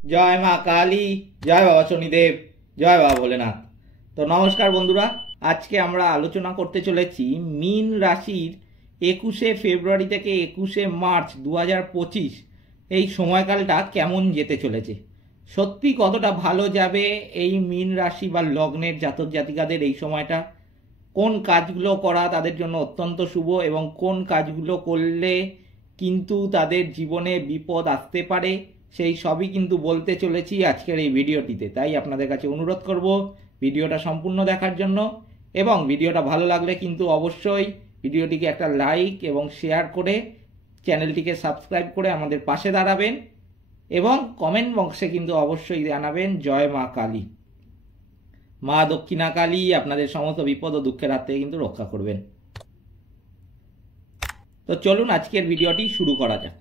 জয় মা কালী, জয় বাবা শনিদেব, জয় বাবা ভোলেনাথ। তো নমস্কার বন্ধুরা, আজকে আমরা আলোচনা করতে চলেছি মীন রাশির 21শে ফেব্রুয়ারি থেকে 21শে মার্চ 2025 এই সময়কালটা কেমন যেতে চলেছে। সত্যি কতটা ভালো যাবে এই মীন রাশি বা লগ্নের জাতক জাতিকাদের এই সময়টা। কোন কাজগুলো করা তাদের জন্য অত্যন্ত শুভ এবং কোন কাজগুলো করলে কিন্তু তাদের জীবনে বিপদ আসতে পারে, সেই সবই কিন্তু বলতে চলেছি আজকের এই ভিডিওটিতে। তাই আপনাদের কাছে অনুরোধ করব ভিডিওটা সম্পূর্ণ দেখার জন্য, এবং ভিডিওটা ভালো লাগলে কিন্তু অবশ্যই ভিডিওটিকে একটা লাইক এবং শেয়ার করে চ্যানেলটিকে সাবস্ক্রাইব করে আমাদের পাশে দাঁড়াবেন, এবং কমেন্ট বক্সে কিন্তু অবশ্যই জানাবেন জয় মা কালী। মা দক্ষিণা কালী আপনাদের সমস্ত বিপদ ও দুঃখের হাত থেকে কিন্তু রক্ষা করবেন। তো চলুন আজকের ভিডিওটি শুরু করা যাক।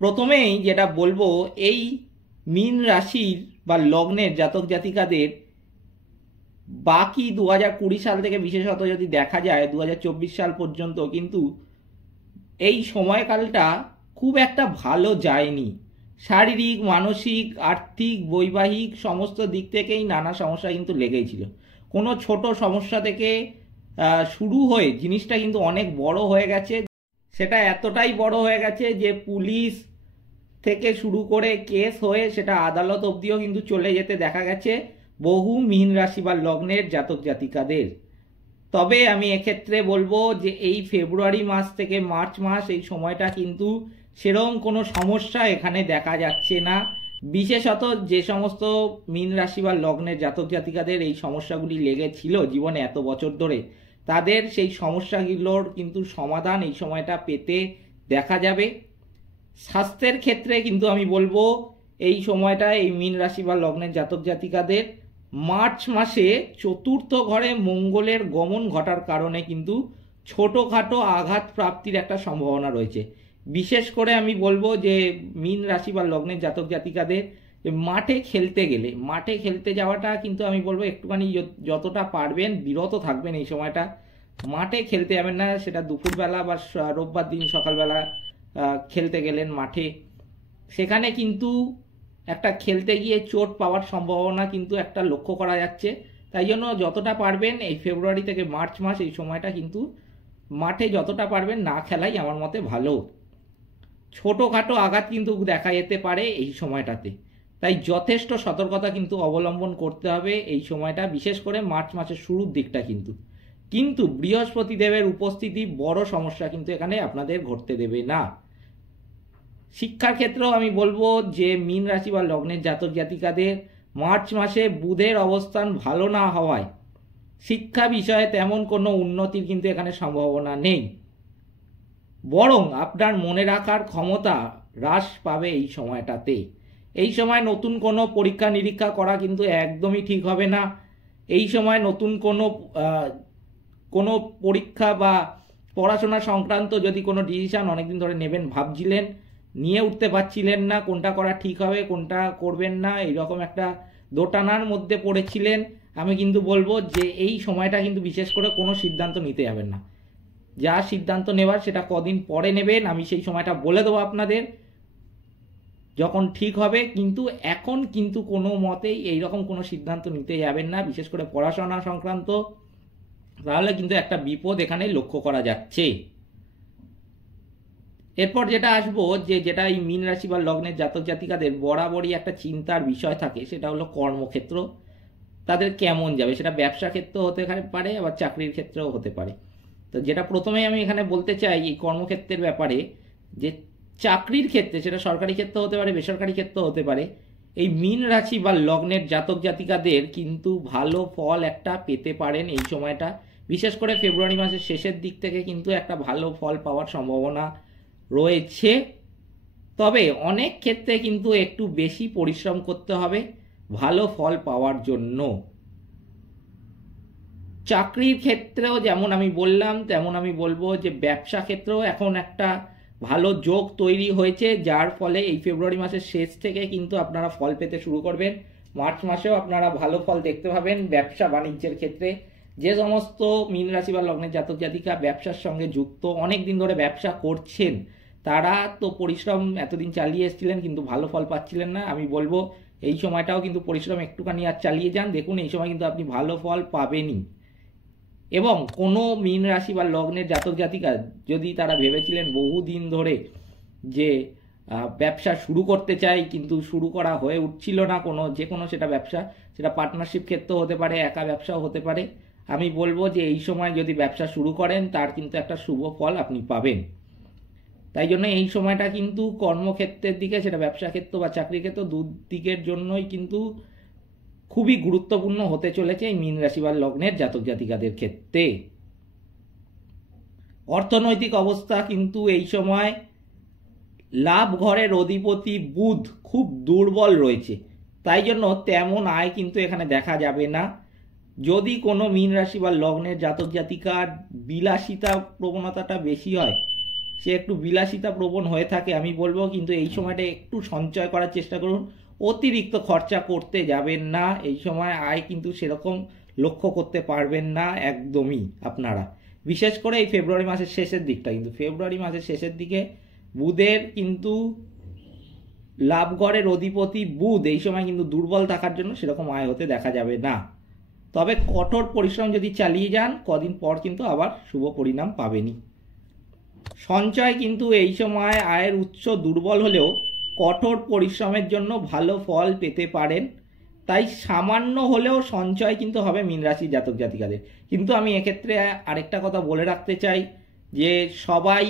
প্রথমেই যেটা বলবো, এই মীন রাশির বা লগ্নের জাতক জাতিকাদের বাকি 2020 সাল থেকে বিশেষত যদি দেখা যায় 2024 সাল পর্যন্ত কিন্তু এই সময়কালটা খুব একটা ভালো যায়নি। শারীরিক, মানসিক, আর্থিক, বৈবাহিক সমস্ত দিক থেকেই নানা সমস্যা কিন্তু লেগেই ছিল। কোনো ছোট সমস্যা থেকে শুরু হয়ে জিনিসটা কিন্তু অনেক বড় হয়ে গেছে। সেটা এতটাই বড় হয়ে গেছে যে পুলিশ থেকে শুরু করে কেস হয়ে সেটা আদালত অবধিও কিন্তু চলে যেতে দেখা গেছে বহু মীন রাশি বা লগ্নের জাতক জাতিকাদের। তবে আমি এক্ষেত্রে বলবো যে এই ফেব্রুয়ারি মাস থেকে মার্চ মাস এই সময়টা কিন্তু সেরকম কোনো সমস্যা এখানে দেখা যাচ্ছে না। বিশেষত যে সমস্ত মীন রাশি বা লগ্নের জাতক জাতিকাদের এই সমস্যাগুলি লেগেছিল জীবনে এত বছর ধরে, তাদের সেই সমস্যাগুলোর কিন্তু সমাধান এই সময়টা পেতে দেখা যাবে। স্বাস্থ্যের ক্ষেত্রে কিন্তু আমি বলবো এই সময়টা এই মীন রাশি বা লগ্নের জাতক জাতিকাদের মার্চ মাসে চতুর্থ ঘরে মঙ্গলের গমন ঘটার কারণে কিন্তু ছোটোখাটো আঘাত প্রাপ্তির একটা সম্ভাবনা রয়েছে। বিশেষ করে আমি বলবো যে মীন রাশি বা লগ্নের জাতক জাতিকাদের মাঠে খেলতে যাওয়াটা কিন্তু আমি বলবো একটুখানি যতটা পারবেন বিরত থাকবেন এই সময়টা। মাঠে খেলতে যাবেন না, সেটা দুপুরবেলা বা রোববার দিন সকালবেলা খেলতে গেলেন মাঠে, সেখানে কিন্তু একটা খেলতে গিয়ে চোট পাওয়ার সম্ভাবনা কিন্তু একটা লক্ষ্য করা যাচ্ছে। তাই জন্য যতটা পারবেন এই ফেব্রুয়ারি থেকে মার্চ মাস এই সময়টা কিন্তু মাঠে যতটা পারবেন না খেলাই আমার মতে ভালো। ছোটোখাটো আঘাত কিন্তু দেখা যেতে পারে এই সময়টাতে, তাই যথেষ্ট সতর্কতা কিন্তু অবলম্বন করতে হবে এই সময়টা, বিশেষ করে মার্চ মাসের শুরুর দিকটা। কিন্তু বৃহস্পতি দেবের উপস্থিতি বড় সমস্যা কিন্তু এখানে আপনাদের ঘটতে দেবে না। শিক্ষার ক্ষেত্রেও আমি বলবো যে মীন রাশি বা লগ্নের জাতক জাতিকাদের মার্চ মাসে বুধের অবস্থান ভালো না হওয়ায় শিক্ষা বিষয়ে তেমন কোনো উন্নতির কিন্তু এখানে সম্ভাবনা নেই, বরং আপনার মনে রাখার ক্ষমতা হ্রাস পাবে এই সময়টাতে। এই সময় নতুন কোনো পরীক্ষা নিরীক্ষা করা কিন্তু একদমই ঠিক হবে না। এই সময় নতুন কোনো পরীক্ষা বা পড়াশোনা সংক্রান্ত যদি কোনো ডিসিশান অনেকদিন ধরে নেবেন ভাবছিলেন, নিয়ে উঠতে পারছিলেন না, কোনটা করা ঠিক হবে কোনটা করবেন না, এইরকম একটা দোটানার মধ্যে পড়েছিলেন, আমি কিন্তু বলবো যে এই সময়টা কিন্তু বিশেষ করে কোনো সিদ্ধান্ত নিতে যাবেন না। যা সিদ্ধান্ত নেওয়ার সেটা কদিন পরে নেবেন, আমি সেই সময়টা বলে দেবো আপনাদের যখন ঠিক হবে। কিন্তু এখন কিন্তু কোনো মতেই এইরকম কোনো সিদ্ধান্ত নিতে যাবেন না, বিশেষ করে পড়াশোনা সংক্রান্ত, তাহলে কিন্তু একটা বিপদ এখানে লক্ষ্য করা যাচ্ছে। এরপর যেটা আসবো যেটা এই মীন রাশি বা লগ্নের জাতক জাতিকাদের বরাবরই একটা চিন্তার বিষয় থাকে, সেটা হলো কর্মক্ষেত্র তাদের কেমন যাবে। সেটা ব্যবসা ক্ষেত্র হতে পারে, আবার চাকরির ক্ষেত্রেও হতে পারে। তো যেটা প্রথমে আমি এখানে বলতে চাই এই কর্মক্ষেত্রের ব্যাপারে, যে চাকরির ক্ষেত্রে সেটা সরকারি ক্ষেত্র হতে পারে, বেসরকারি ক্ষেত্র হতে পারে, এই মীন রাশি বা লগ্নের জাতক জাতিকাদের কিন্তু ভালো ফল একটা পেতে পারেন এই সময়টা। বিশেষ করে ফেব্রুয়ারি মাসের শেষের দিক থেকে কিন্তু একটা ভালো ফল পাওয়ার সম্ভাবনা রয়েছে। তবে অনেক ক্ষেত্রে কিন্তু একটু বেশি পরিশ্রম করতে হবে ভালো ফল পাওয়ার জন্য। চাকরির ক্ষেত্রেও যেমন আমি বললাম, তেমন আমি বলবো যে ব্যবসা ক্ষেত্রেও এখন একটা ভালো যোগ তৈরি হয়েছে, যার ফলে এই ফেব্রুয়ারি মাসের শেষ থেকে কিন্তু আপনারা ফল পেতে শুরু করবেন। মার্চ মাসেও আপনারা ভালো ফল দেখতে পাবেন ব্যবসা বাণিজ্যের ক্ষেত্রে। যে সমস্ত মীন রাশি বা লগ্নের জাতক জাতিকা ব্যবসার সঙ্গে যুক্ত, অনেক দিন ধরে ব্যবসা করছেন, তারা তো পরিশ্রম এতদিন চালিয়ে এসেছিলেন কিন্তু ভালো ফল পাচ্ছিলেন না। আমি বলবো এই সময়টাও কিন্তু পরিশ্রম একটুখানি আর চালিয়ে যান, দেখুন এই সময় কিন্তু আপনি ভালো ফল পাবেনই। এবং কোনো মীন রাশি বা লগ্নের জাতক জাতিকা যদি তারা ভেবেছিলেন বহুদিন ধরে যে ব্যবসা শুরু করতে চাই কিন্তু শুরু করা হয়ে উঠছিল না, যে কোনো সেটা ব্যবসা, সেটা পার্টনারশিপ ক্ষেত্রেও হতে পারে, একা ব্যবসাও হতে পারে, আমি বলবো যে এই সময় যদি ব্যবসা শুরু করেন তার কিন্তু একটা শুভ ফল আপনি পাবেন। তাই জন্য এই সময়টা কিন্তু কর্মক্ষেত্রের দিকে, সেটা ব্যবসা ক্ষেত্র বা চাকরি ক্ষেত্র, দুদিকের জন্যই কিন্তু খুবই গুরুত্বপূর্ণ হতে চলেছে এই মীন রাশি বা লগ্নের জাতক জাতিকাদের ক্ষেত্রে। অর্থনৈতিক অবস্থা কিন্তু এই সময় লাভ ঘরের অধিপতি বুধ খুব দুর্বল রয়েছে, তাই জন্য তেমন আয় কিন্তু এখানে দেখা যাবে না। যদি কোনো মীন রাশি বা লগ্নের জাতক জাতিকার বিলাসিতা প্রবণতাটা বেশি হয়, সে একটু বিলাসিতা প্রবণ হয়ে থাকে, আমি বলবো কিন্তু এই সময়টা একটু সঞ্চয় করার চেষ্টা করুন, অতিরিক্ত খরচা করতে যাবেন না। এই সময় আয় কিন্তু সেরকম লক্ষ্য করতে পারবেন না একদমই আপনারা, বিশেষ করে এই ফেব্রুয়ারি মাসের শেষের দিকটা। কিন্তু ফেব্রুয়ারি মাসের শেষের দিকে বুধের কিন্তু লাভগড়ের অধিপতি বুধ এই সময় কিন্তু দুর্বল থাকার জন্য সেরকম আয় হতে দেখা যাবে না। তবে কঠোর পরিশ্রম যদি চালিয়ে যান কদিন পর কিন্তু আবার শুভ পরিণাম পাবেনই। সঞ্চয় কিন্তু এই সময় আয়ের উৎস দুর্বল হলেও কঠোর পরিশ্রমের জন্য ভালো ফল পেতে পারেন, তাই সামান্য হলেও সঞ্চয় কিন্তু হবে মীন রাশি জাতক জাতিকাদের। কিন্তু আমি এক্ষেত্রে আরেকটা কথা বলে রাখতে চাই যে সবাই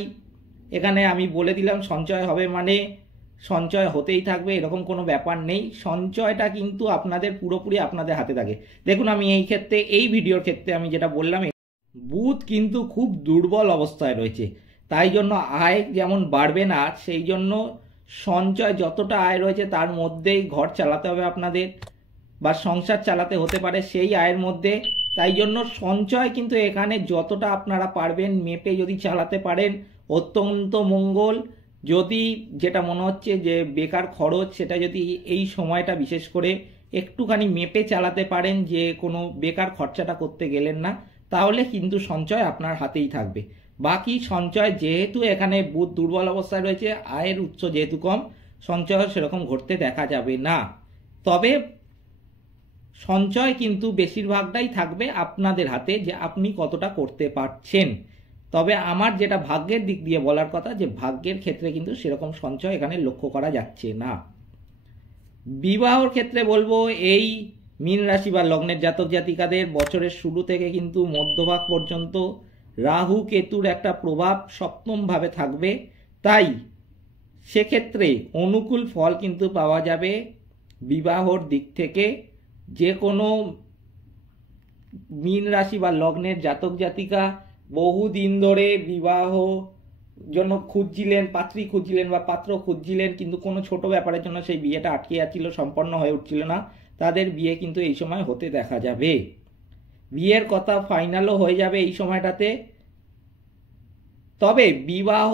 এখানে আমি বলে দিলাম সঞ্চয় হবে মানে সঞ্চয় হতেই থাকবে এরকম কোনো ব্যাপার নেই। সঞ্চয়টা কিন্তু আপনাদের পুরোপুরি আপনাদের হাতে থাকে। দেখুন আমি এই ক্ষেত্রে, এই ভিডিওর ক্ষেত্রে আমি যেটা বললাম, বুধ কিন্তু খুব দুর্বল অবস্থায় রয়েছে, তাই জন্য আয় যেমন বাড়বে না, সেই জন্য সঞ্চয় যতটা আয় রয়েছে তার মধ্যেই ঘর চালাতে হবে আপনাদের, বা সংসার চালাতে হতে পারে সেই আয়ের মধ্যে। তাই জন্য সঞ্চয় কিন্তু এখানে যতটা আপনারা পারবেন মেপে যদি চালাতে পারেন অত্যন্ত মঙ্গল। যদি যেটা মনে হচ্ছে যে বেকার খরচ, সেটা যদি এই সময়টা বিশেষ করে একটুখানি মেপে চালাতে পারেন, যে কোনো বেকার খরচাটা করতে গেলেন না, তাহলে কিন্তু সঞ্চয় আপনার হাতেই থাকবে। বাকি সঞ্চয় যেহেতু এখানে বুধ দুর্বল অবস্থায় রয়েছে, আয়ের উৎস যেহেতু কম, সঞ্চয় সেরকম ঘটতে দেখা যাবে না। তবে সঞ্চয় কিন্তু বেশিরভাগটাই থাকবে আপনাদের হাতে, যে আপনি কতটা করতে পারছেন। তবে আমার যেটা ভাগ্যের দিক দিয়ে বলার কথা, যে ভাগ্যের ক্ষেত্রে কিন্তু সেরকম সঞ্চয় এখানে লক্ষ্য করা যাচ্ছে না। বিবাহর ক্ষেত্রে বলবো এই মীন রাশি বা লগ্নের জাতক জাতিকাদের বছরের শুরু থেকে কিন্তু মধ্যভাগ পর্যন্ত রাহু কেতুর একটা প্রভাব সপ্তম ভাবে থাকবে, তাই সেক্ষেত্রে অনুকূল ফল কিন্তু পাওয়া যাবে বিবাহর দিক থেকে। যে কোনো মীন রাশি বা লগ্নের জাতক জাতিকা বহুদিন ধরে বিবাহ জন্য খুঁজছিলেন, পাত্রী খুঁজছিলেন বা পাত্র খুঁজছিলেন, কিন্তু কোনো ছোট ব্যাপারের জন্য সেই বিয়েটা আটকে যাচ্ছিল, সম্পন্ন হয়ে উঠছিল না, তাদের বিয়ে কিন্তু এই সময় হতে দেখা যাবে। বিয়ের কথা ফাইনালও হয়ে যাবে এই সময়টাতে। তবে বিবাহ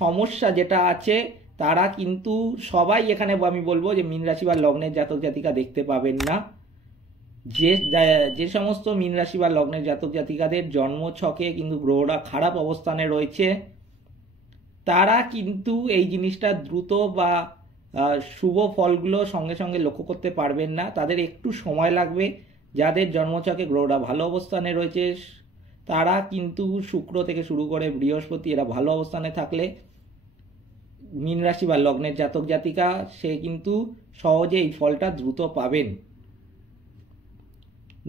সমস্যা যেটা আছে তারা কিন্তু সবাই এখানে আমি বলবো যে মীন রাশি বা লগ্নের জাতক জাতিকা দেখতে পাবেন না। যে সমস্ত মীন রাশি বা লগ্নের জাতক জাতিকাদের জন্ম ছকে কিন্তু গ্রহরা খারাপ অবস্থানে রয়েছে, তারা কিন্তু এই জিনিসটা দ্রুত বা শুভ ফলগুলো সঙ্গে সঙ্গে লক্ষ্য করতে পারবেন না, তাদের একটু সময় লাগবে। যাদের জন্মছকে গ্রহরা ভালো অবস্থানে রয়েছে তারা কিন্তু শুক্র থেকে শুরু করে বৃহস্পতি এরা ভালো অবস্থানে থাকলে মীন রাশি বা লগ্নের জাতক জাতিকা সে কিন্তু সহজে এই ফলটা দ্রুত পাবেন।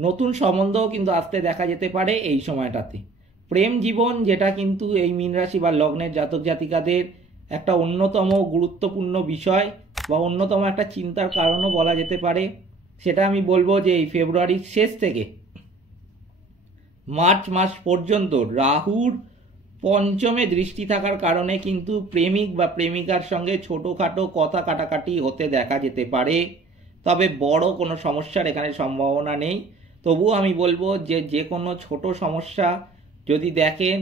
নতুন সম্বন্ধও কিন্তু আসতে দেখা যেতে পারে এই সময়টাতে। প্রেম জীবন যেটা কিন্তু এই মীন রাশি বা লগ্নের জাতক জাতিকাদের একটা অন্যতম গুরুত্বপূর্ণ বিষয় বা অন্যতম একটা চিন্তার কারণও বলা যেতে পারে, সেটা আমি বলবো যে এই ফেব্রুয়ারির শেষ থেকে মার্চ মাস পর্যন্ত রাহুর পঞ্চমে দৃষ্টি থাকার কারণে কিন্তু প্রেমিক বা প্রেমিকার সঙ্গে ছোটোখাটো কথা কাটাকাটি হতে দেখা যেতে পারে। তবে বড় কোনো সমস্যার এখানে সম্ভাবনা নেই। তবুও আমি বলবো যে যে কোনো ছোট সমস্যা যদি দেখেন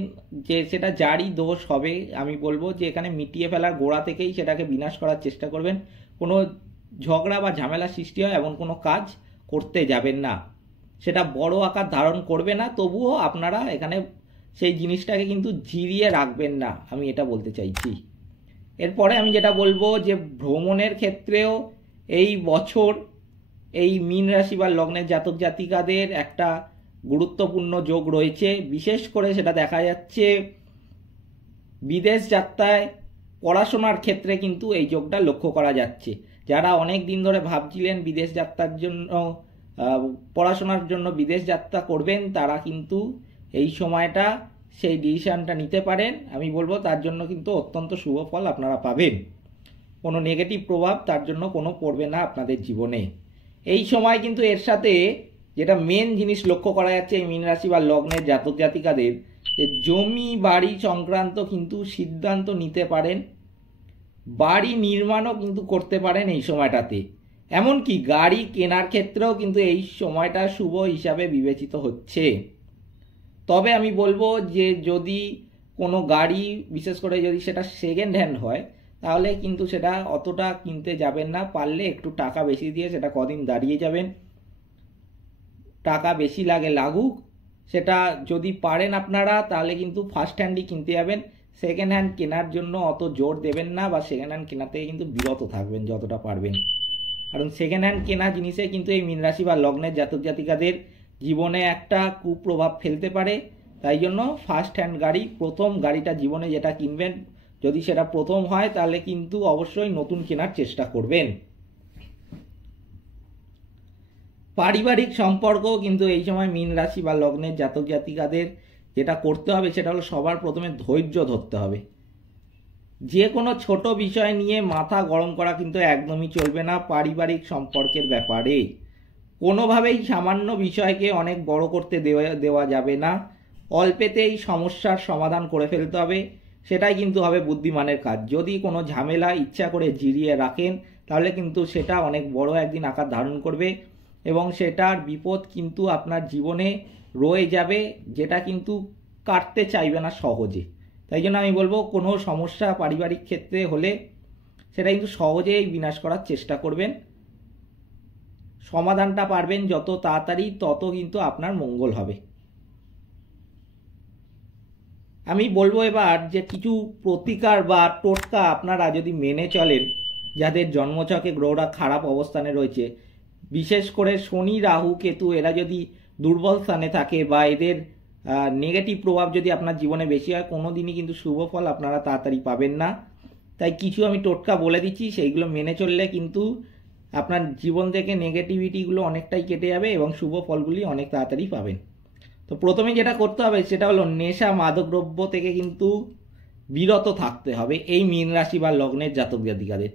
যে সেটা যারই দোষ হবে, আমি বলবো যে এখানে মিটিয়ে ফেলার গোড়া থেকেই সেটাকে বিনাশ করার চেষ্টা করবেন। কোনো ঝগড়া বা ঝামেলা সৃষ্টি হয় এমন কোনো কাজ করতে যাবেন না, সেটা বড় আকার ধারণ করবে না, তবুও আপনারা এখানে সেই জিনিসটাকে কিন্তু জিরিয়ে রাখবেন না, আমি এটা বলতে চাইছি। এরপরে আমি যেটা বলবো যে ভ্রমণের ক্ষেত্রেও এই বছর এই মীন রাশি বা লগ্নের জাতক জাতিকাদের একটা গুরুত্বপূর্ণ যোগ রয়েছে। বিশেষ করে সেটা দেখা যাচ্ছে বিদেশ যাত্রায়, পড়াশোনার ক্ষেত্রে কিন্তু এই যোগটা লক্ষ্য করা যাচ্ছে। যারা অনেক দিন ধরে ভাবছিলেন বিদেশ যাত্রার জন্য, পড়াশোনার জন্য বিদেশ যাত্রা করবেন, তারা কিন্তু এই সময়টা সেই ডিসিশনটা নিতে পারেন। আমি বলবো তার জন্য কিন্তু অত্যন্ত শুভ ফল আপনারা পাবেন। কোনো নেগেটিভ প্রভাব তার জন্য কোনো পড়বে না আপনাদের জীবনে। এই সময় কিন্তু এর সাথে যেটা মেন জিনিস লক্ষ্য করা যাচ্ছে এই মীন রাশি বা লগ্নের জাতক জাতিকাদের, যে জমি বাড়ি সংক্রান্ত কিন্তু সিদ্ধান্ত নিতে পারেন, বাড়ি নির্মাণও কিন্তু করতে পারেন এই সময়টাতে। এমনকি গাড়ি কেনার ক্ষেত্রেও কিন্তু এই সময়টা শুভ হিসাবে বিবেচিত হচ্ছে। তবে আমি বলবো যে যদি কোনো গাড়ি, বিশেষ করে যদি সেটা সেকেন্ড হ্যান্ড হয়, তাহলে কিন্তু সেটা অতটা কিনতে যাবেন না। পারলে একটু টাকা বেশি দিয়ে সেটা কদিন দাঁড়িয়ে যাবেন, টাকা বেশি লাগে লাগুক। সেটা যদি পারেন আপনারা তাহলে কিন্তু ফার্স্ট হ্যান্ডই কিনতে যাবেন। সেকেন্ড হ্যান্ড কেনার জন্য অত জোর দেবেন না, বা সেকেন্ড হ্যান্ড কেনা থেকে কিন্তু বিরত থাকবেন যতটা পারবেন। কারণ সেকেন্ড হ্যান্ড কেনা জিনিসে কিন্তু এই মীন রাশি বা লগ্নের জাতক জাতিকাদের জীবনে একটা কুপ্রভাব ফেলতে পারে। তাই জন্য ফার্স্ট হ্যান্ড গাড়ি, প্রথম গাড়িটা জীবনে যেটা কিনবেন, যদি সেটা প্রথম হয় তাহলে কিন্তু অবশ্যই নতুন কেনার চেষ্টা করবেন। পারিবারিক সম্পর্কও কিন্তু এই সময় মীন রাশি বা লগ্নের জাতক জাতিকাদের যেটা করতে হবে সেটা হলো সবার প্রথমে ধৈর্য ধরতে হবে। যে কোনো ছোট বিষয় নিয়ে মাথা গরম করা কিন্তু একদমই চলবে না পারিবারিক সম্পর্কের ব্যাপারে। কোনোভাবেই সামান্য বিষয়কে অনেক বড় করতে দেওয়া যাবে না। অল্পেতেই সমস্যার সমাধান করে ফেলতে হবে, সেটাই কিন্তু হবে বুদ্ধিমানের কাজ। যদি কোনো ঝামেলা ইচ্ছা করে জিরিয়ে রাখেন তাহলে কিন্তু সেটা অনেক বড় একদিন আকার ধারণ করবে, এবং সেটার বিপদ কিন্তু আপনার জীবনে রয়ে যাবে, যেটা কিন্তু কাটতে চাইবে না সহজে। তাই জন্য আমি বলবো কোনো সমস্যা পারিবারিক ক্ষেত্রে হলে সেটা কিন্তু সহজেই বিনাশ করার চেষ্টা করবেন। সমাধানটা পারবেন যত তাড়াতাড়ি তত কিন্তু আপনার মঙ্গল হবে। আমি বলবো এবার যে কিছু প্রতিকার বা টোটকা আপনারা যদি মেনে চলেন, যাদের জন্মছকে গ্রহরা খারাপ অবস্থানে রয়েছে, বিশেষ করে শনি রাহু কেতু এরা যদি দুর্বল স্থানে থাকে বা এদের নেগেটিভ প্রভাব যদি আপনার জীবনে বেশি হয়, কোনো দিনই কিন্তু শুভ ফল আপনারা তাড়াতাড়ি পাবেন না। তাই কিছু আমি টোটকা বলে দিচ্ছি, সেইগুলো মেনে চললে কিন্তু আপনার জীবন থেকে নেগেটিভিটিগুলো অনেকটাই কেটে যাবে এবং শুভ ফলগুলি অনেক তাড়াতাড়ি পাবেন। তো প্রথমে যেটা করতে হবে সেটা হলো নেশা মাদকদ্রব্য থেকে কিন্তু বিরত থাকতে হবে এই মীন রাশি বা লগ্নের জাতক জাতিকাদের।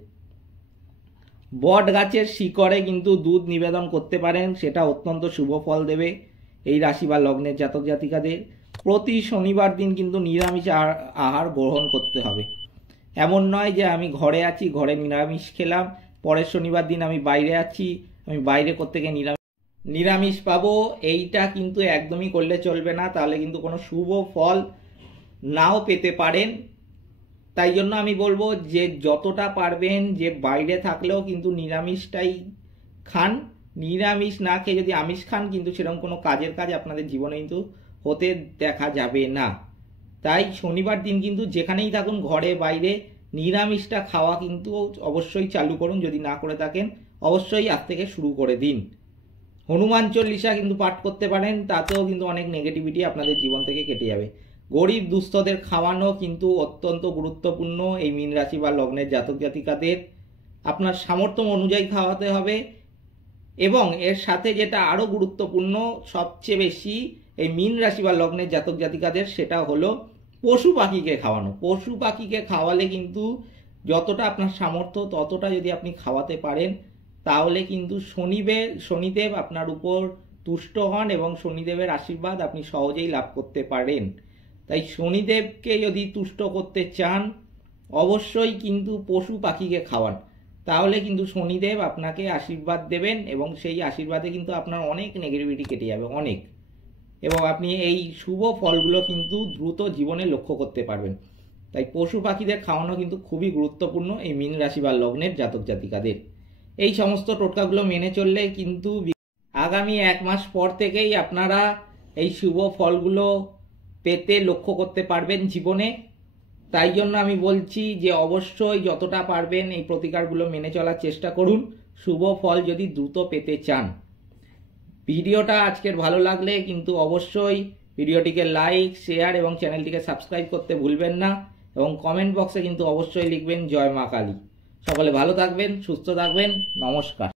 বট গাছের শিকড়ে কিন্তু দুধ নিবেদন করতে পারেন, সেটা অত্যন্ত শুভ ফল দেবে এই রাশি বা লগ্নের জাতক জাতিকাদের। প্রতি শনিবার দিন কিন্তু নিরামিষ আহার গ্রহণ করতে হবে। এমন নয় যে আমি ঘরে আছি, ঘরে নিরামিষ খেলাম, পরের শনিবার দিন আমি বাইরে আছি, আমি বাইরে করতে গিয়ে নিরামিষ পাবো, এইটা কিন্তু একদমই করলে চলবে না। তাহলে কিন্তু কোনো শুভ ফল নাও পেতে পারেন। তাই জন্য আমি বলবো যে যতটা পারবেন যে বাইরে থাকলেও কিন্তু নিরামিষটাই খান। নিরামিষ না খেয়ে যদি আমিষ খান কিন্তু সেরকম কোনো কাজের কাজ আপনাদের জীবনে কিন্তু হতে দেখা যাবে না। তাই শনিবার দিন কিন্তু যেখানেই থাকুন, ঘরে বাইরে, নিরামিষটা খাওয়া কিন্তু অবশ্যই চালু করুন। যদি না করে থাকেন অবশ্যই আজ থেকে শুরু করে দিন। হনুমান চল্লিশা কিন্তু পাঠ করতে পারেন, তাতেও কিন্তু অনেক নেগেটিভিটি আপনাদের জীবন থেকে কেটে যাবে। গরিব দুস্থদের খাওয়ানো কিন্তু অত্যন্ত গুরুত্বপূর্ণ এই মীন রাশি বা লগ্নের জাতক জাতিকাদের। আপনার সামর্থ্য অনুযায়ী খাওয়াতে হবে, এবং এর সাথে যেটা আরও গুরুত্বপূর্ণ সবচেয়ে বেশি এই মীন রাশি বা লগ্নের জাতক জাতিকাদের, সেটা হলো পশু পাখিকে খাওয়ানো। পশু পাখিকে খাওয়ালে কিন্তু যতটা আপনার সামর্থ্য ততটা যদি আপনি খাওয়াতে পারেন তাহলে কিন্তু শনিদেব আপনার উপর তুষ্ট হন এবং শনিদেবের আশীর্বাদ আপনি সহজেই লাভ করতে পারেন। তাই শনিদেবকে যদি তুষ্ট করতে চান অবশ্যই কিন্তু পশু পাখিকে খাওয়ান, তাহলে কিন্তু শনিদেব আপনাকে আশীর্বাদ দেবেন এবং সেই আশীর্বাদে কিন্তু আপনার অনেক নেগেটিভিটি কেটে যাবে, অনেক, এবং আপনি এই শুভ ফলগুলো কিন্তু দ্রুত জীবনে লক্ষ্য করতে পারবেন। তাই পশু পাখিদের খাওয়ানো কিন্তু খুবই গুরুত্বপূর্ণ এই মীন রাশি বা লগ্নের জাতক জাতিকাদের। এই সমস্ত টোটকাগুলো মেনে চললে কিন্তু আগামী 1 মাস পর থেকেই আপনারা এই শুভ ফলগুলো পেতে লক্ষ্য করতে পারবেন জীবনে। তাই জন্য আমি বলছি যে অবশ্যই যতটা পারবেন এই প্রতিকারগুলো মেনে চলার চেষ্টা করুন, শুভ ফল যদি দ্রুত পেতে চান। ভিডিওটা আজকের ভালো লাগলে কিন্তু অবশ্যই ভিডিওটিকে লাইক, শেয়ার এবং চ্যানেলটিকে সাবস্ক্রাইব করতে ভুলবেন না, এবং কমেন্ট বক্সে কিন্তু অবশ্যই লিখবেন জয় মা কালী। সকলে ভালো থাকবেন, সুস্থ থাকবেন, নমস্কার।